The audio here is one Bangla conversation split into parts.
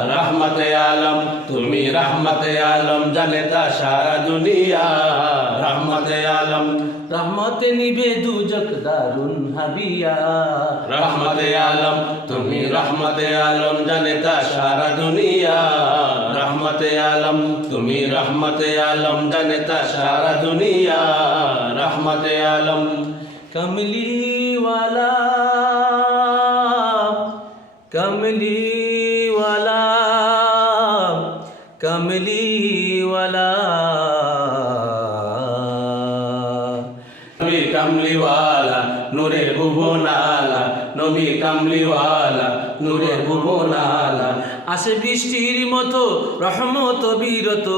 रहमते आलम तुम्ही रहमते आलम জানেতা সারা দুনিয়া रहमते आलम রহমতে নিবে দুজক দারুন হাবিয়া रहमते आलम তুমি रहमते आलम জানেতা সারা দুনিয়া रहमते आलम তুমি रहमते आलम জানেতা সারা দুনিয়া रहमते आलम कमली वाला कमली वाला कमली वाला नबी कमलीवाला नूरेर भुवनाला नबी कमलीवाला नूरेर भुवनाला আসে বৃষ্টির মতো রহমত বীরত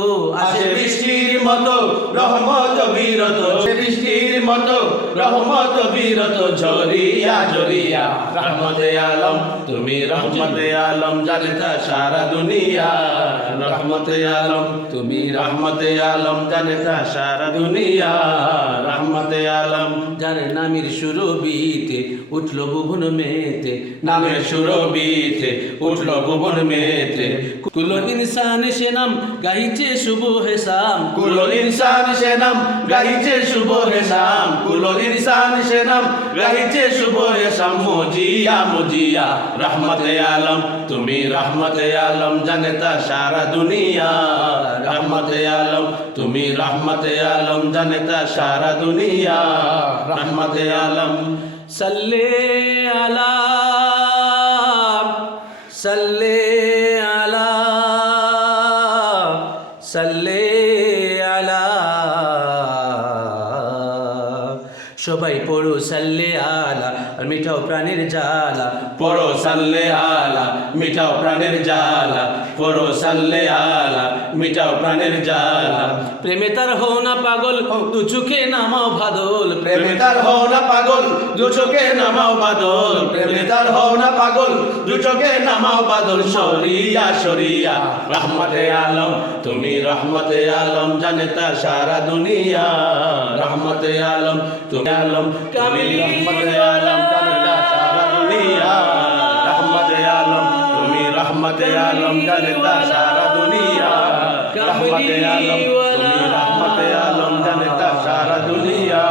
আসে বৃষ্টির মতো রহমত বীরত বৃষ্টির মতো রহমত বীরত ঝরিয়া ঝরিয়া रहमते आलम তুমি रहमते आलम জানেতা সারা দুনিয়া रहमते आलम তুমি रहमते आलम জানেতা সারা দুনিয়া रहमते आलम যার নামের সুরবিতে উঠলো ভুবন মেতে নামের সুরবিতে উঠলো ভুবন মেতে কুল ইনসান সে নাম গাইছে শুভ হেসাম কুল ইনসান সে নাম গাইছে শুভ হেসাম কুল ইনসান সে নাম গাইছে শুভ হেসাম মুজিয়া মুজিয়া रहमते आलम তুমি रहमते आलम জানেতা সারা দুনিয়া रहमते आलम তুমি रहमते आलम জানেতা সারা দুনিয়া रहमते आलम सल्ले अला सल्ले अला सल्ले अला সবাই পড়ো সাল্লে আলা আর মিঠাও প্রাণের জ্বালা পড়ো সাল্লে আলা মিটাও প্রাণের জ্বালা পড়ো সাল্লে আলা মিটাও প্রাণের জ্বালা প্রেমে তার হও না পাগল দু চোখে নামাও ভাদল প্রেমে তার হও না পাগল দু চোখে নামাও বাদল প্রেমে তার হও না পাগল দু চোখে নামাও বাদল সরিয়া সরিয়া रहमते आलम তুমি रहमते आलम জানেতা সারা দুনিয়া रहमते आलम তুমি आलम কামিলি रहमते आलम জানেতা সারা দুনিয়া रहमते आलम তুমি रहमते आलम জানেতা সারা দুনিয়া रहमते आलम তুমি रहमते आलम জানেতা সারা দুনিয়া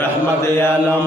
रहमते आलम